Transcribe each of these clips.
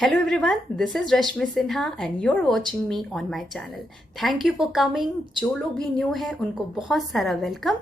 Hello everyone, this is Rashmi Sinha and you're watching me on my channel. Thank you for coming. जो लोग भी new हैं उनको बहुत सारा वेलकम।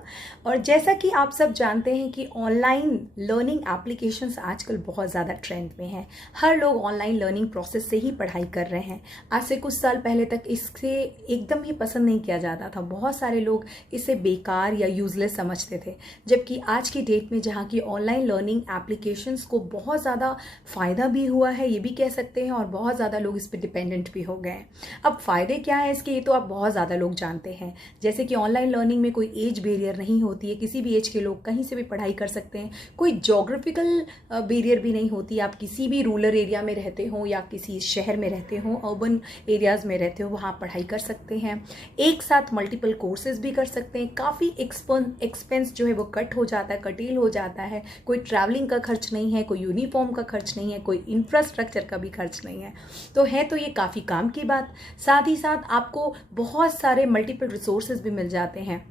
और जैसा कि आप सब जानते हैं कि ऑनलाइन लर्निंग एप्लीकेशंस आजकल बहुत ज़्यादा ट्रेंड में हैं। हर लोग ऑनलाइन लर्निंग प्रोसेस से ही पढ़ाई कर रहे हैं। आज से कुछ साल पहले तक इससे एकदम ही पसंद नहीं किया जाता था। बहुत सारे लोग इसे बेकार या यूजलेस समझते थे, जबकि आज की डेट में जहाँ की ऑनलाइन लर्निंग एप्लीकेशंस को बहुत ज़्यादा फ़ायदा भी हुआ है, ये भी कह सकते हैं, और बहुत ज़्यादा लोग इस पर डिपेंडेंट भी हो गए हैं। अब फ़ायदे क्या है इसके, ये तो आप बहुत ज़्यादा लोग जानते हैं। जैसे कि ऑनलाइन लर्निंग में कोई एज बैरियर नहीं होती है, किसी भी एज के लोग कहीं से भी पढ़ाई कर सकते हैं। कोई जोग्राफिकल बैरियर भी नहीं होती। आप किसी भी रूरल एरिया में रहते हो या किसी शहर में रहते हो, अर्बन एरियाज़ में रहते हो, वहाँ पढ़ाई कर सकते हैं। एक साथ मल्टीपल कोर्सेज भी कर सकते हैं। काफ़ी एक्सपेंस जो है वो कट हो जाता है, कटील हो जाता है। कोई ट्रैवलिंग का खर्च नहीं है, कोई यूनिफॉर्म का खर्च नहीं है, कोई इंफ्रास्ट्रक्चर का भी खर्च नहीं है। तो ये काफ़ी काम की बात। साथ ही साथ आपको बहुत सारे मल्टीपल रिसोर्सेज भी मिल जाते हैं।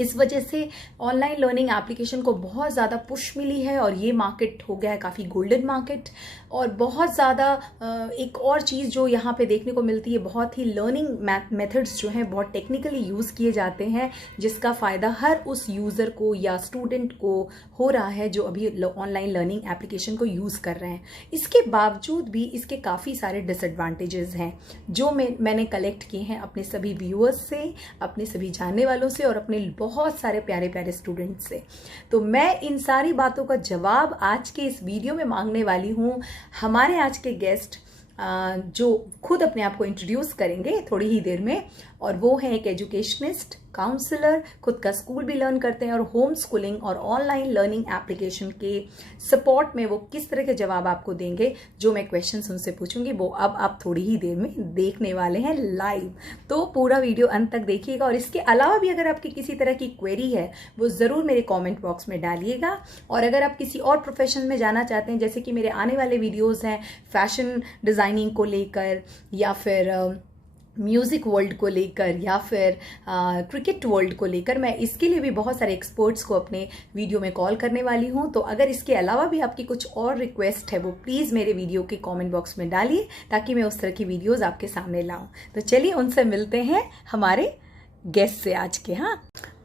इस वजह से ऑनलाइन लर्निंग एप्लीकेशन को बहुत ज़्यादा पुश मिली है और ये मार्केट हो गया है काफ़ी गोल्डन मार्केट। और बहुत ज़्यादा एक और चीज़ जो यहाँ पे देखने को मिलती है, बहुत ही लर्निंग मेथड्स जो हैं बहुत टेक्निकली यूज़ किए जाते हैं, जिसका फ़ायदा हर उस यूज़र को या स्टूडेंट को हो रहा है जो अभी ऑनलाइन लर्निंग एप्लीकेशन को यूज़ कर रहे हैं। इसके बावजूद भी इसके काफ़ी सारे डिसएडवांटेजेस हैं जो मैंने कलेक्ट किए हैं अपने सभी व्यूअर्स से, अपने सभी जानने वालों से और अपने बहुत सारे प्यारे प्यारे स्टूडेंट्स से। तो मैं इन सारी बातों का जवाब आज के इस वीडियो में मांगने वाली हूँ हमारे आज के गेस्ट, जो खुद अपने आप को इंट्रोड्यूस करेंगे थोड़ी ही देर में। और वो है एक एजुकेशनिस्ट, काउंसलर, खुद का स्कूल भी लर्न करते हैं और होम स्कूलिंग और ऑनलाइन लर्निंग एप्लीकेशन के सपोर्ट में वो किस तरह के जवाब आपको देंगे, जो मैं क्वेश्चंस उनसे पूछूंगी, वो अब आप थोड़ी ही देर में देखने वाले हैं लाइव। तो पूरा वीडियो अंत तक देखिएगा। और इसके अलावा भी अगर आपकी किसी तरह की क्वेरी है वो ज़रूर मेरे कॉमेंट बॉक्स में डालिएगा। और अगर आप किसी और प्रोफेशन में जाना चाहते हैं, जैसे कि मेरे आने वाले वीडियोज़ हैं फैशन डिज़ाइनिंग को लेकर, या फिर म्यूज़िक वर्ल्ड को लेकर, या फिर क्रिकेट वर्ल्ड को लेकर, मैं इसके लिए भी बहुत सारे एक्सपर्ट्स को अपने वीडियो में कॉल करने वाली हूं। तो अगर इसके अलावा भी आपकी कुछ और रिक्वेस्ट है वो प्लीज़ मेरे वीडियो के कमेंट बॉक्स में डालिए, ताकि मैं उस तरह की वीडियोस आपके सामने लाऊं। तो चलिए उनसे मिलते हैं, हमारे गेस्ट से आज के। हाँ,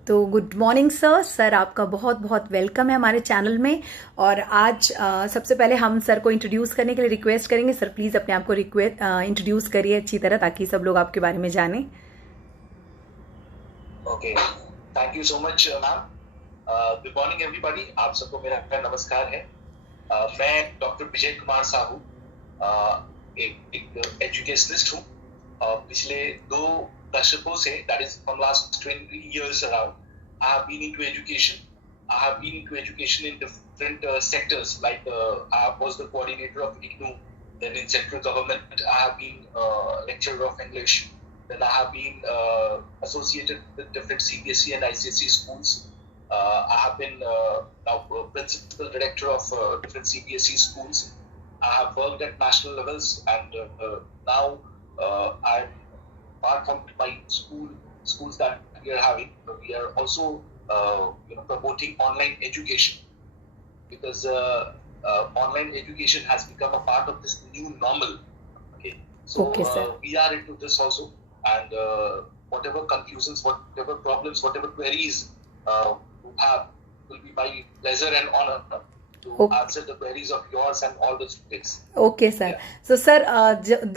तो गुड मॉर्निंग सर, आपका बहुत बहुत वेलकम है हमारे चैनल में। और आज सबसे पहले हम सर को इंट्रोड्यूस करने के लिए रिक्वेस्ट करेंगे। सर प्लीज़ अपने आप को इंट्रोड्यूस करिए अच्छी तरह, ताकि सब लोग आपके बारे में जानें। Okay, thank you so much ma'am. Good morning everybody, आप सबको मेरा नमस्कार है। मैं डॉक्टर विजय कुमार साहू, एक एजुकेशनिस्ट हूँ। पिछले 2 दशकों से, that is from last 20 years around, I have been into education. I have been into education in different sectors, like I was the coordinator of IGNOU. Then in central government, I have been lecturer of English. Then I have been associated with different CBSE and ICSE schools. I have been now principal director of different CBSE schools. I have worked at national levels, and now I'm apart from my schools that we are having, we are also promoting online education, because online education has become a part of this new normal. Okay, so we are into this also, and whatever confusions, whatever problems, whatever queries you have, will be my pleasure and honor to answer the queries of yours and all the students. Okay sir. Yeah. So sir,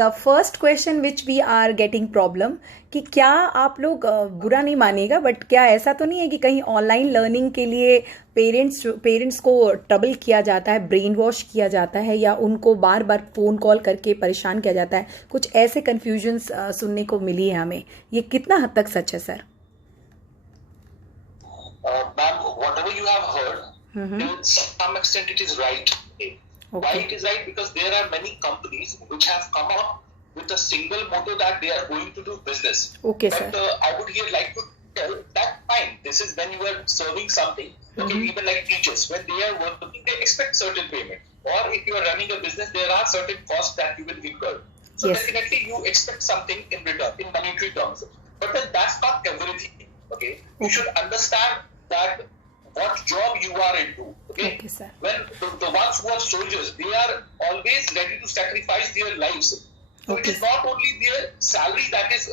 the first question which we are getting problem, कि क्या आप लोग बुरा नहीं मानिएगा, but क्या ऐसा तो नहीं है कि कहीं ऑनलाइन लर्निंग के लिए पेरेंट्स को ट्रबल किया जाता है, ब्रेन वॉश किया जाता है, या उनको बार बार फ़ोन कॉल करके परेशान किया जाता है? कुछ ऐसे कन्फ्यूजन्स सुनने को मिली है हमें, ये कितना हद तक सच है sir? Ma'am, whatever you have heard, to some extent it is right. Okay. Why it is right? Because there are many companies which have come up with a single motto that they are going to do business. Okay, but I would here like to tell that fine, this is when you are serving something. Okay, even like teachers, when they are working, they expect certain payment. Or if you are running a business, there are certain costs that you will incur. So definitely you expect something in return, in monetary terms. But then that's not everything. Okay, you should understand that what job you are into. Okay, Okay, sir. when the ones who are soldiers, they are always ready to sacrifice their lives. So it Okay. is not only their salary that is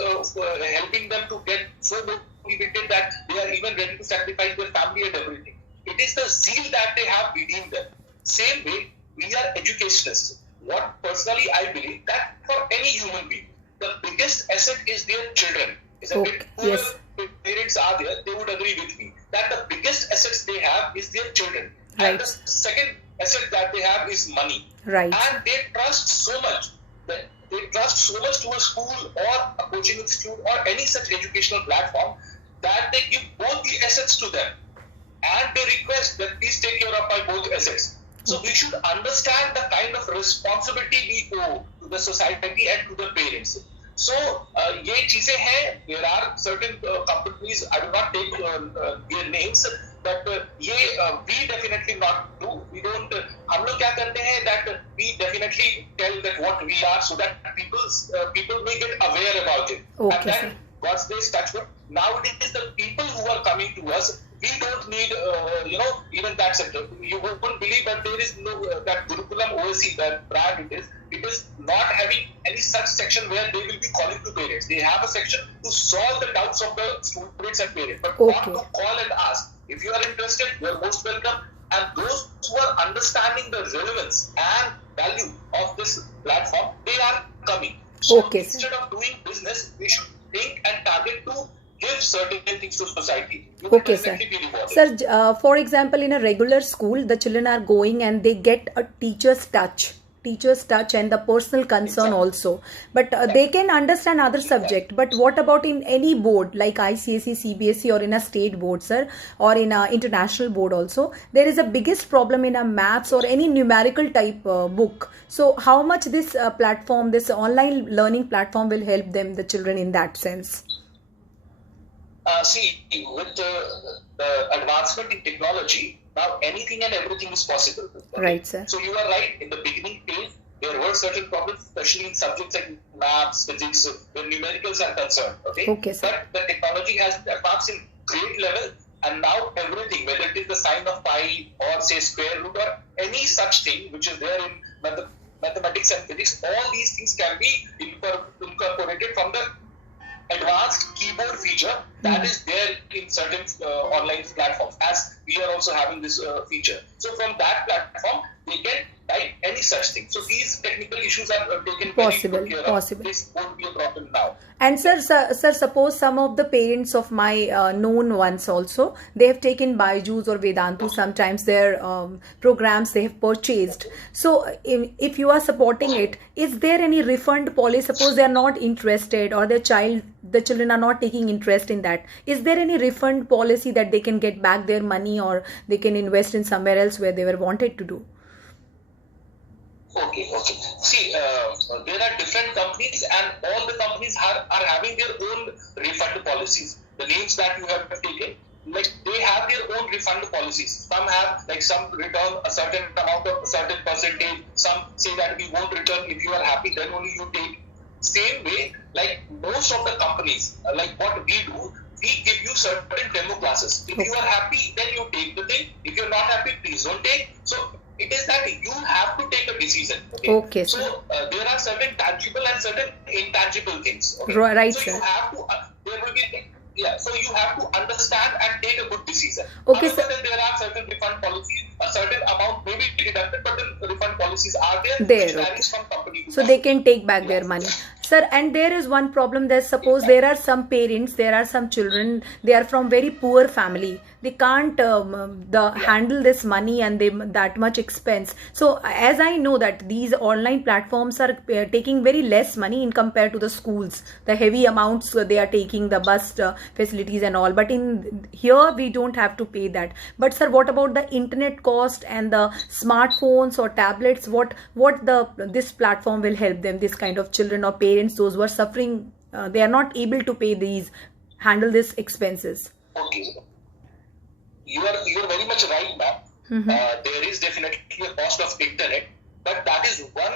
helping them to get so motivated that they are even ready to sacrifice their family and everything. It is the zeal that they have within them. Same way, we are educationists. What personally I believe that for any human being, the biggest asset is their children. Isn't it? Okay, yes. Whoever parents are there, they would agree with me that the biggest assets they have is their children. Right. And the second asset that they have is money. Right. And they trust so much. They trust so much to a school or a coaching institute or any such educational platform that they give both the assets to them. And they request that please take care of my both assets. So we should understand the kind of responsibility we owe to the society and to the parents. So ये चीजें हैं. There are certain companies, I do not take their names, but ये we definitely not do. We don't. हम लोग क्या करते हैं that we definitely tell that what we are so that people may get aware about it. Okay, And then sir. God's grace, touch wood. Nowadays, the people who are coming to us, we don't need, even that sector. You won't believe that there is no, that Gurukulam OSC, that brand it is not having any such section where they will be calling to parents. They have a section to solve the doubts of the students and parents, but not Okay. to call and ask. If you are interested, you are most welcome. And those who are understanding the relevance and value of this platform, they are coming. So Okay, sir. instead of doing business, we should think and target to give certain things to society. You will Okay, sir. definitely be rewarded. Sir, for example, in a regular school, the children are going and they get a teacher's touch and the personal concern Exactly. also. But they can understand other subject. But what about in any board like ICSE, CBSE or in a state board, sir, or in a international board also? There is a biggest problem in a maths or any numerical type book. So how much this platform, this online learning platform will help them, the children, in that sense? See, with the advancement in technology, now anything and everything is possible. Okay? Right, sir. So you are right. In the beginning phase, there were certain problems, especially in subjects like maths, physics, when numericals are concerned. Okay. Okay, sir. But the technology has advanced in great level, and now everything, whether it is the sign of pi or say square root or any such thing which is there in mathematics and physics, all these things can be incorporated from the advanced keyboard feature that is there in certain online platforms, as we are also having this feature. So from that platform, they can type any such thing. So these technical issues are taken Possible, very good care possible. of. This won't be a problem now. And sir, suppose some of the parents of my known ones also, they have taken Byju's or Vedantu, sometimes their programs they have purchased. So if you are supporting it, is there any refund policy? Suppose they are not interested or the children are not taking interest in that. Is there any refund policy that they can get back their money or they can invest in somewhere else where they were wanted to do? Okay. See, there are different companies, and all the companies are having their own refund policies. The names that you have taken, like they have their own refund policies. Some have, like, some return a certain amount of a certain percentage. Some say that we won't return. If you are happy, then only you take. Same way, like most of the companies, like what we do, we give you certain demo classes. If you are happy, then you take the thing. If you're not happy, please don't take. So it is that you have to take a decision. Okay, so sir. there are certain tangible and certain intangible things. Okay? Right, so sir. you have to, there will be, so you have to understand and take a good decision. Okay, However, sir. then there are certain refund policies, a certain amount may be deducted, but the refund policies are there, There, which okay. varies from company to So company. they can take back their money. Sir, and there is one problem that suppose there are some parents, there are some children, they are from very poor family. They can't handle this money and that much expense. So as I know that these online platforms are taking very less money in compared to the schools, the heavy amounts they are taking, the bus facilities and all. But in here we don't have to pay that. But sir, what about the internet cost and the smartphones or tablets? What this platform will help them? This kind of children or parents, those who are suffering, they are not able to pay handle these expenses. Okay. You are very much right, ma'am. There is definitely a cost of internet, but that is one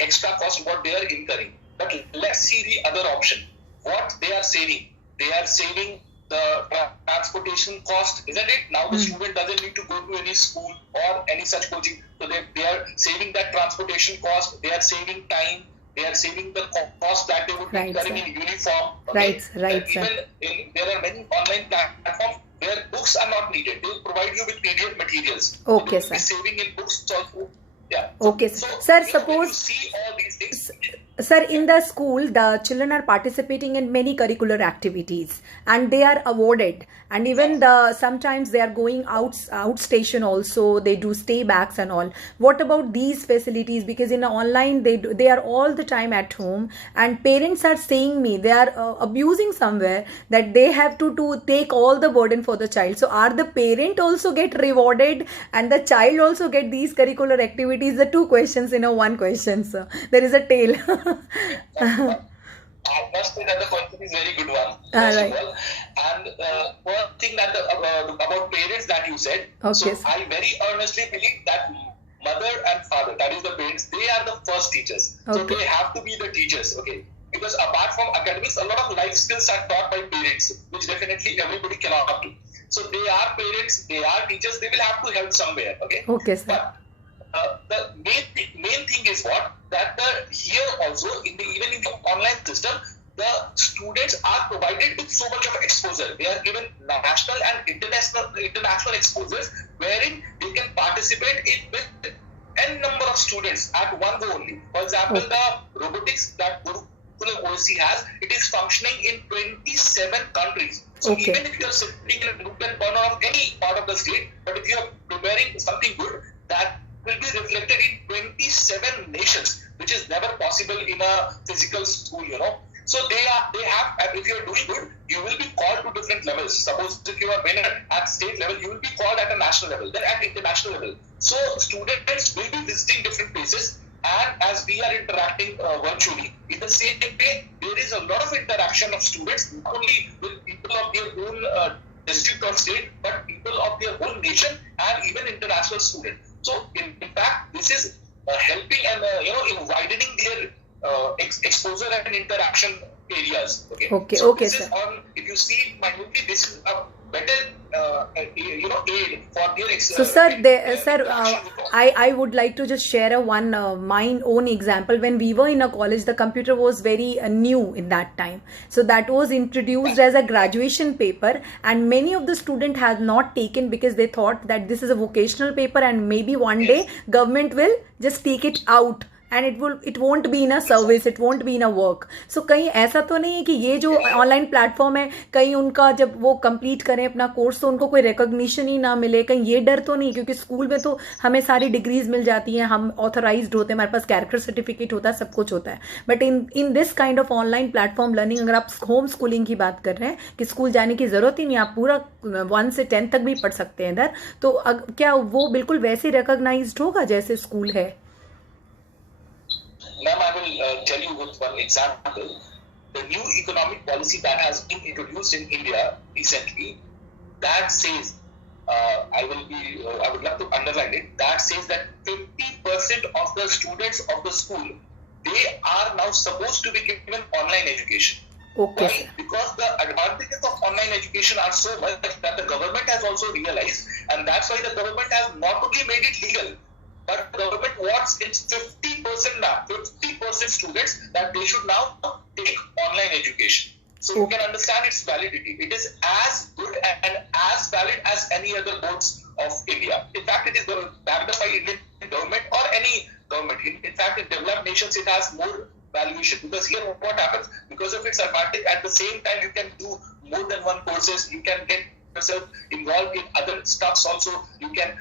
extra cost what they are incurring. But let's see the other option. What they are saving? They are saving the transportation cost, isn't it? Now the student doesn't need to go to any school or any such coaching. So they are saving that transportation cost, they are saving time, they are saving the cost that they would be incurring in uniform. Okay? Right, sir. Even there are many online platforms where books are not needed. They will provide you with PDF materials. Okay, so sir. Saving in books also. Yeah. Okay, so sir. Suppose you see all these things. Sir, in the school, the children are participating in many curricular activities, and they are awarded. And even sometimes they are going outstation also. They do stay backs and all. What about these facilities? Because in the online, they are all the time at home, and parents are saying me they are abusing somewhere that they have to take all the burden for the child. So are the parent also get rewarded, and the child also get these curricular activities? The two questions in a one question, sir. There is a tail. I must say that the question is very good one. Right. And one thing that about parents that you said, okay, so I very earnestly believe that mother and father, that is the parents, they are the first teachers. Okay. So they have to be the teachers, okay? Because apart from academics, a lot of life skills are taught by parents, which definitely everybody cannot do. So they are parents, they are teachers, they will have to help somewhere, okay? Okay, sir. But the main thing is what, that here also even in the online system, the students are provided with so much of exposure. They are given national and international exposures, wherein they can participate in with n number of students at one go only. For example, the robotics that Gurukula OSC has, it is functioning in 27 countries. So even if you are sitting in a nook and corner of any part of the state, but if you are preparing something good, that will be reflected in 27 nations, which is never possible in a physical school, you know. So they have, if you are doing good, you will be called to different levels. Suppose if you are winner at state level, you will be called at a national level, then at international level. So students will be visiting different places, and as we are interacting virtually, in the same way, there is a lot of interaction of students, not only with people of their own district or state, but people of their own nation and even international students. So in fact, this is helping and in widening their exposure and interaction areas. Okay, so this is on, if you see minutely, this is a better aid for their so sir, I would like to just share my own example. When we were in a college, the computer was very new in that time, so that was introduced as a graduation paper, and many of the students had not taken because they thought that this is a vocational paper and maybe one day government will just take it out and it won't be in a service, it won't be in a work. So कहीं ऐसा तो नहीं है कि ये जो online platform है कहीं उनका जब वो कंप्लीट करें अपना कोर्स तो उनको कोई रिकॉग्निशन ही ना मिले, कहीं ये डर तो नहीं? क्योंकि स्कूल में तो हमें सारी डिग्रीज मिल जाती हैं, हम ऑथराइज्ड होते हैं, हमारे पास कैरेक्टर सर्टिफिकेट होता है, सब कुछ होता है. But in this kind of online platform learning, अगर आप होम स्कूलिंग की बात कर रहे हैं कि स्कूल जाने की जरूरत ही नहीं, आप पूरा 1 से 10 तक भी पढ़ सकते हैं इधर, तो क्या वो बिल्कुल वैसे रिकॉग्नाइज्ड होगा जैसे स्कूल है? Ma'am, I will tell you with one example. The new economic policy that has been introduced in India recently, that says, I would love to underline it, that says that 50% of the students of the school, they are now supposed to be given online education. Okay. Why? Because the advantages of online education are so much that the government has also realized, and that's why the government has not only made it legal, but the government wants its 50% now, 50% students, that they should now take online education. So you can understand its validity. It is as good and as valid as any other boards of India. In fact, it is backed up by Indian government or any government. In fact, in developed nations, it has more valuation, because here what happens, because of its advantage, at the same time you can do more than one courses, you can get yourself involved in other stuffs also, you can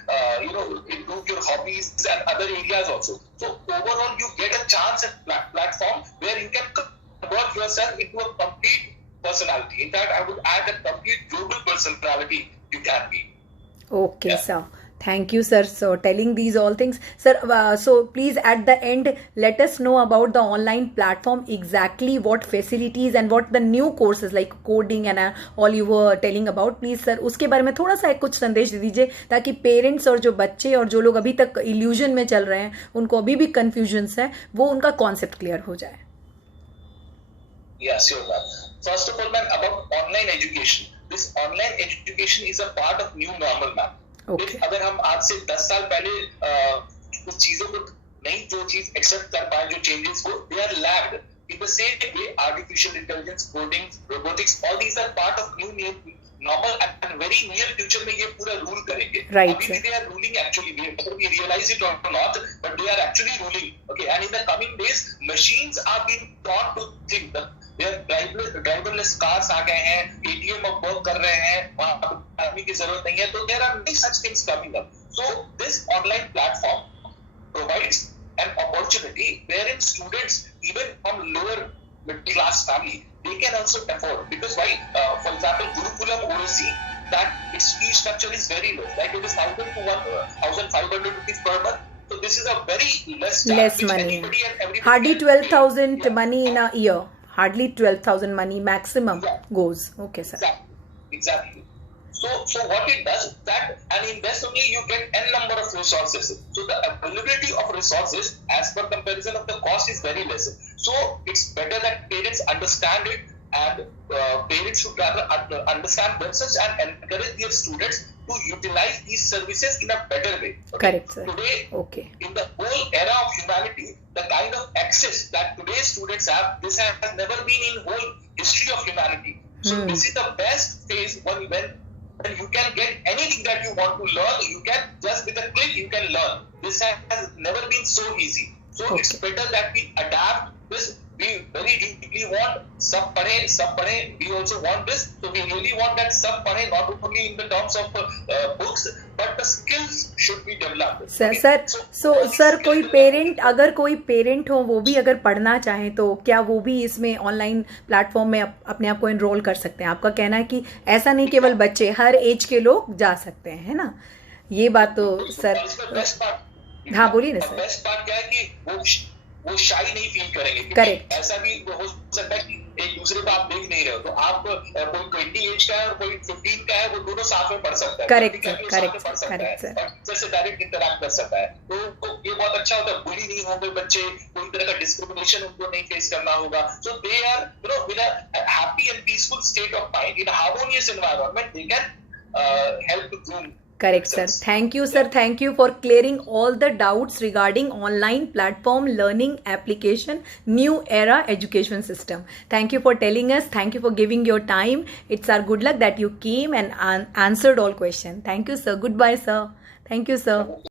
improve your hobbies and other areas also. So overall you get a chance at platform where you can convert yourself into a complete personality. In fact, I would add a complete global personality you can be. Okay, yeah. Sir. Thank you, sir. So telling these all things, sir. So please, at the end, let us know about the online platform, exactly what facilities and what the new courses like coding and all you were telling about. Please, sir, उसके बारे में थोड़ा सा कुछ संदेश दे दीजिए, ताकि parents और जो बच्चे और जो लोग अभी तक इल्यूजन में चल रहे हैं, उनको अभी भी कंफ्यूजन्स है, वो उनका कॉन्सेप्ट क्लियर हो जाए. Yes, sure, ma'am. First of all, ma'am, about online education. this online education is a part of new normal, ma'am. Okay. अगर हम आज से 10 साल पहले कुछ चीजों को नहीं, जो चीज एक्सेप्ट कर पाए, जो चेंजेस को, they are lagged. In the same way, artificial intelligence, coding, robotics, all these are part of new normal and very near future में ये पूरा रूल करेंगे. Right. अभी भी they are ruling actually. Whether we realize it or not, but they are actually ruling. Okay, and in the coming days, machines are being taught to think. They are driverless cars आ गए हैं, ATM अब work कर रहे हैं, वहाँ आदमी की जरूरत नहीं है. तो there are many such things coming up. So this online platform provides an opportunity wherein students, even from lower middle class family, they can also afford. Because why? For example, Gurukulam OSC, that its fee structure is very low. Like it is 1,000 to 1,500 rupees per month. So this is a very less money. And Hardly 12,000 money in a year. Hardly 12,000 money maximum goes. Okay, sir. Exactly. So what it does is that, and in this only you get n number of resources. So the availability of resources as per comparison of the cost is very less. So it's better that parents understand it, and parents should rather understand themselves and encourage their students to utilize these services in a better way. Okay? Correct, sir. Today, in the whole era of humanity, the kind of access that today's students have, this has never been in whole history of humanity. So this is the best phase when you can get anything that you want to learn. You can just with a click you can learn. This has never been so easy. So it's better that we adapt this. We very deeply want sab padhe. We also want this. So we really want that sab padhe, not only in the terms of books, but the skills should be developed. Sir कोई parent, अगर कोई parent हो वो भी अगर पढ़ना चाहे तो क्या वो भी इसमें ऑनलाइन प्लेटफॉर्म में अपने आप को एनरोल कर सकते हैं? आपका कहना है कि ऐसा नहीं केवल बच्चे, हर एज के लोग जा सकते हैं, है ना? ये बात तो सर, हाँ बोलिए ना सर. बेस्ट पार्ट क्या है कि वो शाई नहीं फील करेंगे. करेक्ट. ऐसा भी हो सकता है कि एक दूसरे को आप देख नहीं रहे हो, तो आप कोई 20 एज का है और कोई 15 का है, वो दोनों साथ में पढ़ सकता है. Correct sir. टीचर से डायरेक्ट इंटरैक्ट कर सकता है. तो ये बहुत अच्छा होता है. बुली नहीं होंगे बच्चे, कोई तरह का डिस्क्रिमिनेशन उनको नहीं फेस करना होगा. So they are in a happy and peaceful state of mind, in a harmonious environment, they can help to groom. Correct, sir. Thank you, sir. Thank you for clearing all the doubts regarding online platform learning application, new era education system. Thank you for telling us. Thank you for giving your time. It's our good luck that you came and answered all questions. Thank you, sir. Goodbye, sir. Thank you, sir.